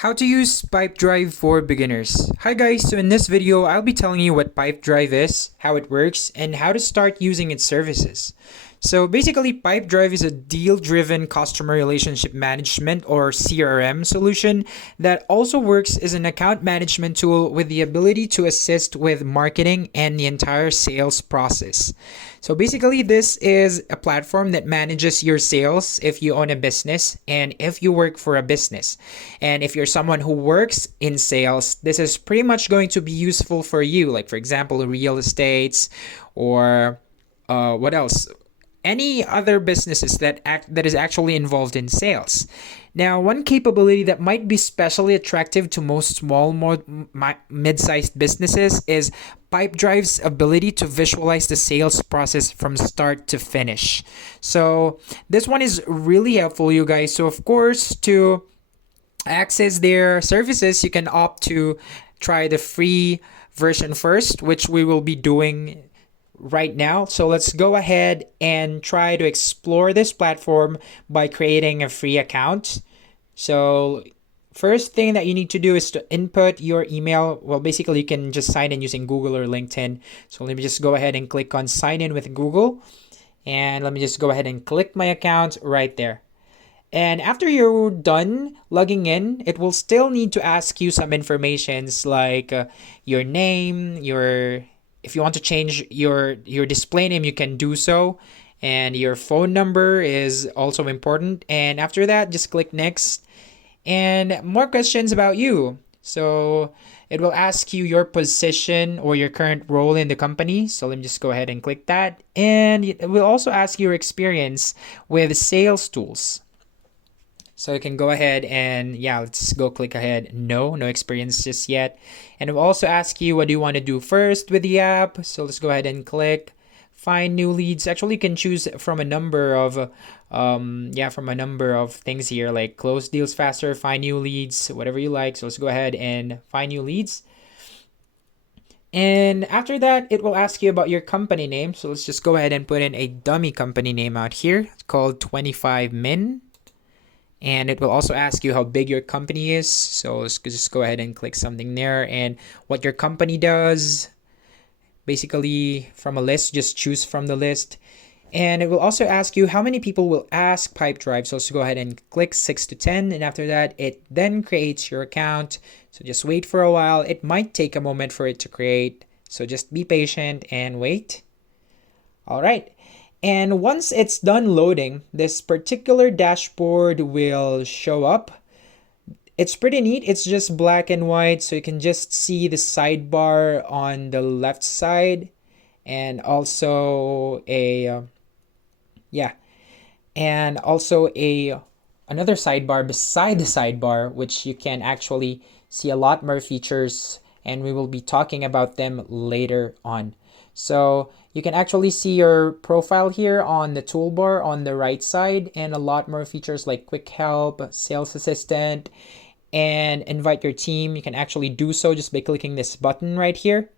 How to use Pipedrive for beginners. Hi guys, so in this video, I'll be telling you what Pipedrive is, how it works, and how to start using its services. So basically, Pipedrive is a deal-driven customer relationship management or CRM solution that also works as an account management tool with the ability to assist with marketing and the entire sales process. So basically, this is a platform that manages your sales if you own a business and if you work for a business. And if you're someone who works in sales, this is pretty much going to be useful for you. Like for example, real estates or what else? Any other businesses that is actually involved in sales. Now, one capability that might be especially attractive to most small, mid-sized businesses is Pipedrive's ability to visualize the sales process from start to finish. So this one is really helpful, you guys. So of course, to access their services, you can opt to try the free version first, which we will be doing right now. So let's go ahead and try to explore this platform by creating a free account. So first thing that you need to do is to input your email. Well, basically you can just sign in using Google or LinkedIn. So let me just go ahead and click on sign in with Google. And let me just go ahead and click my account right there. And after you're done logging in, it will still need to ask you some informations like your name, if you want to change your display name, you can do so. And your phone number is also important. And after that, just click next. And more questions about you. So it will ask you your position or your current role in the company. So let me just go ahead and click that. And it will also ask your experience with sales tools. So you can go ahead and let's go click ahead. No experience just yet. And it will also ask you what do you want to do first with the app. So let's go ahead and click find new leads. Actually, you can choose from a number of things here, like close deals faster, find new leads, whatever you like. So let's go ahead and find new leads. And after that, it will ask you about your company name. So let's just go ahead and put in a dummy company name out here. It's called 25min. And it will also ask you how big your company is. So let's just go ahead and click something there and what your company does. Basically, from a list, just choose from the list. And it will also ask you how many people will ask Pipedrive. So let's go ahead and click 6 to 10. And after that, it then creates your account. So just wait for a while. It might take a moment for it to create. So just be patient and wait. All right. And once it's done loading, this particular dashboard will show up. It's pretty neat. It's just black and white, so you can just see the sidebar on the left side and also another sidebar beside the sidebar, which you can actually see a lot more features, and we will be talking about them later on. So you can actually see your profile here on the toolbar on the right side, and a lot more features like quick help, sales assistant, and invite your team. You can actually do so just by clicking this button right here.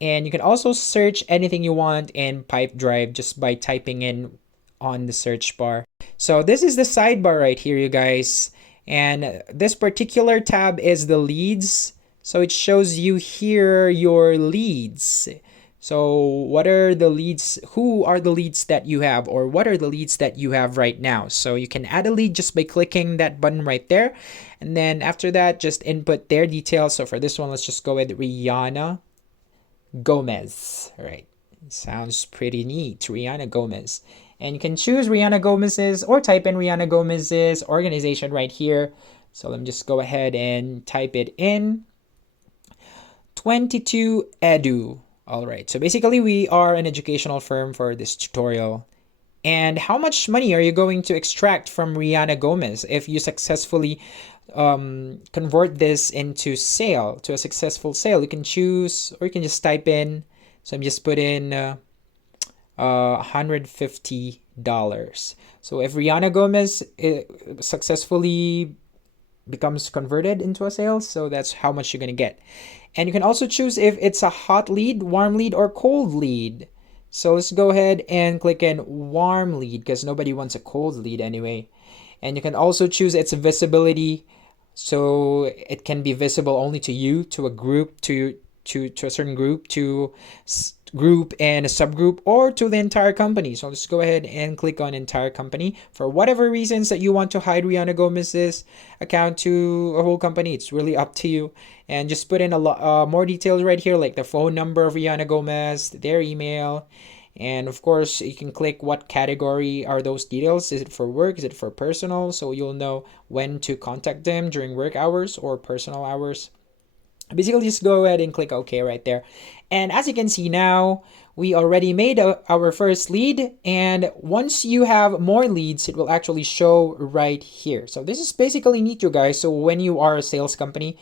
And you can also search anything you want in Pipedrive just by typing in on the search bar. So this is the sidebar right here, you guys. And this particular tab is the leads. So it shows you here your leads. So what are the leads? Who are the leads that you have, or what are the leads that you have right now? So you can add a lead just by clicking that button right there. And then after that, just input their details. So for this one, let's just go with Rihanna Gomez. All right. Sounds pretty neat. Rihanna Gomez. And you can choose Rihanna Gomez's or type in Rihanna Gomez's organization right here. So let me just go ahead and type it in. 22 Edu. All right, so basically we are an educational firm for this tutorial. And how much money are you going to extract from Rihanna Gomez if you successfully convert this into a successful sale? You can choose, or you can just type in. So I'm just put in $150. So if Rihanna Gomez successfully becomes converted into a sale, so that's how much you're going to get. And you can also choose if it's a hot lead, warm lead, or cold lead. So let's go ahead and click in warm lead because nobody wants a cold lead anyway. And you can also choose its visibility so it can be visible only to you, to a group, to a certain group, to group and a subgroup, or to the entire company. So let's go ahead and click on entire company. For whatever reasons that you want to hide Rihanna Gomez's account to a whole company, it's really up to you. And just put in a lot more details right here, like the phone number of Rihanna Gomez, their email, and of course you can click what category are those details. Is it for work, is it for personal, so you'll know when to contact them during work hours or personal hours. Basically, just go ahead and click OK right there. And as you can see now, we already made our first lead. And once you have more leads, it will actually show right here. So this is basically neat, you guys. So when you are a sales company,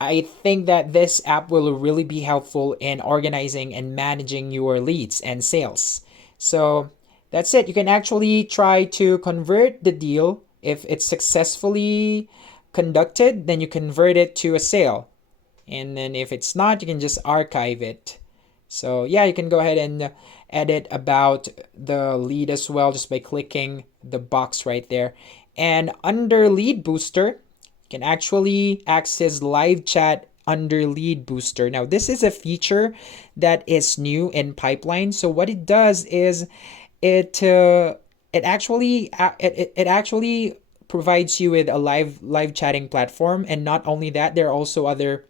I think that this app will really be helpful in organizing and managing your leads and sales. So that's it. You can actually try to convert the deal. If it's successfully conducted, then you convert it to a sale. And then if it's not, you can just archive it. So yeah, you can go ahead and edit about the lead as well just by clicking the box right there. And under Lead Booster, you can actually access live chat under Lead Booster. Now, this is a feature that is new in Pipeline. So what it does is it actually provides you with a live chatting platform. And not only that, there are also other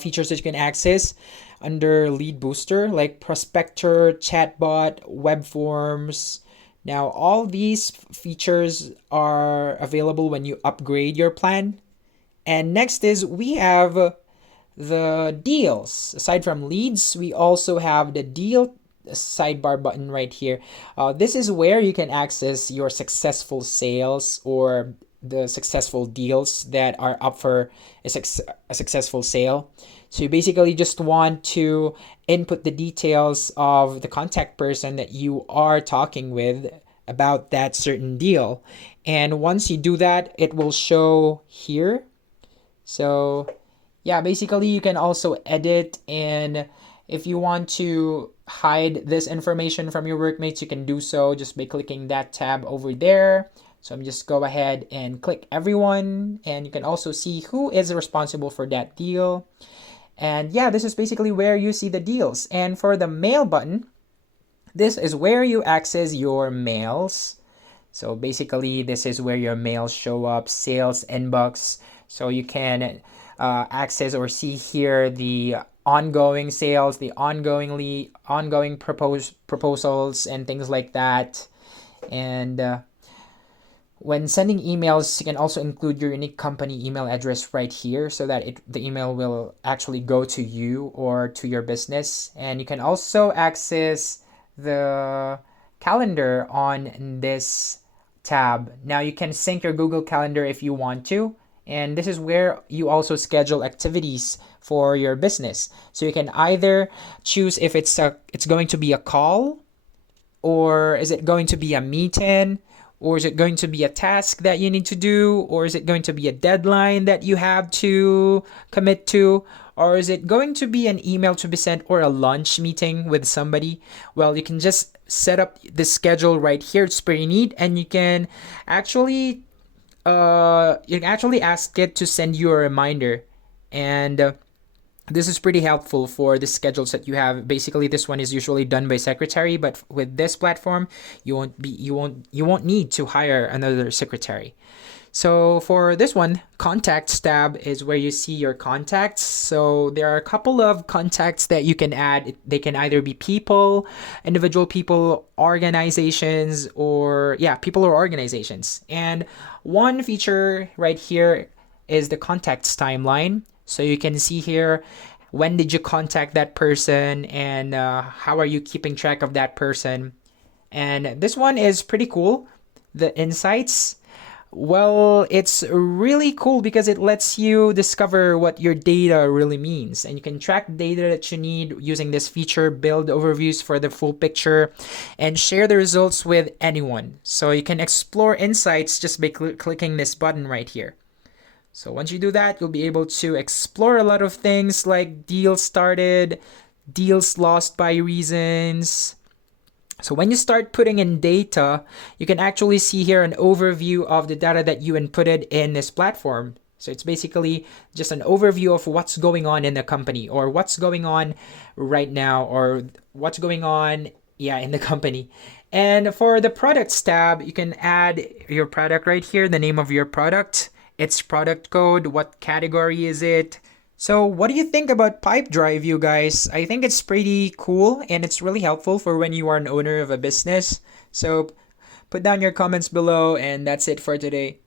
features that you can access under Lead Booster, like Prospector, Chatbot, Web Forms. Now, all these features are available when you upgrade your plan. And next is we have the deals. Aside from leads, we also have the deal sidebar button right here. This is where you can access your successful sales or the successful deals that are up for a successful sale. So you basically just want to input the details of the contact person that you are talking with about that certain deal. And once you do that, it will show here. So yeah, basically you can also edit, and if you want to hide this information from your workmates, you can do so just by clicking that tab over there. So I'm just go ahead and click everyone, and you can also see who is responsible for that deal. And yeah, this is basically where you see the deals. And for the mail button, this is where you access your mails. So basically, this is where your mails show up, sales inbox. So you can access or see here the ongoing sales, the ongoing proposals, and things like that. And when sending emails, you can also include your unique company email address right here so that the email will actually go to you or to your business. And you can also access the calendar on this tab. Now you can sync your Google Calendar if you want to. And this is where you also schedule activities for your business. So you can either choose if it's going to be a call, or is it going to be a meeting, or is it going to be a task that you need to do, or is it going to be a deadline that you have to commit to, or is it going to be an email to be sent or a lunch meeting with somebody? Well, you can just set up the schedule right here. It's pretty neat, and you can actually ask it to send you a reminder. And this is pretty helpful for the schedules that you have. Basically, this one is usually done by secretary, but with this platform, you won't need to hire another secretary. So for this one, contacts tab is where you see your contacts. So there are a couple of contacts that you can add. They can either be people, individual people, organizations, or people or organizations. And one feature right here is the contacts timeline. So you can see here, when did you contact that person, and how are you keeping track of that person? And this one is pretty cool. The insights, well, it's really cool because it lets you discover what your data really means. And you can track data that you need using this feature, build overviews for the full picture, and share the results with anyone. So you can explore insights just by clicking this button right here. So once you do that, you'll be able to explore a lot of things like deals started, deals lost by reasons. So when you start putting in data, you can actually see here an overview of the data that you inputted in this platform. So it's basically just an overview of what's going on in the company, or what's going on right now, or what's going on, yeah, in the company. And for the products tab, you can add your product right here, the name of your product, its product code, what category is it. So what do you think about Pipedrive, you guys? I think it's pretty cool and it's really helpful for when you are an owner of a business. So put down your comments below, and that's it for today.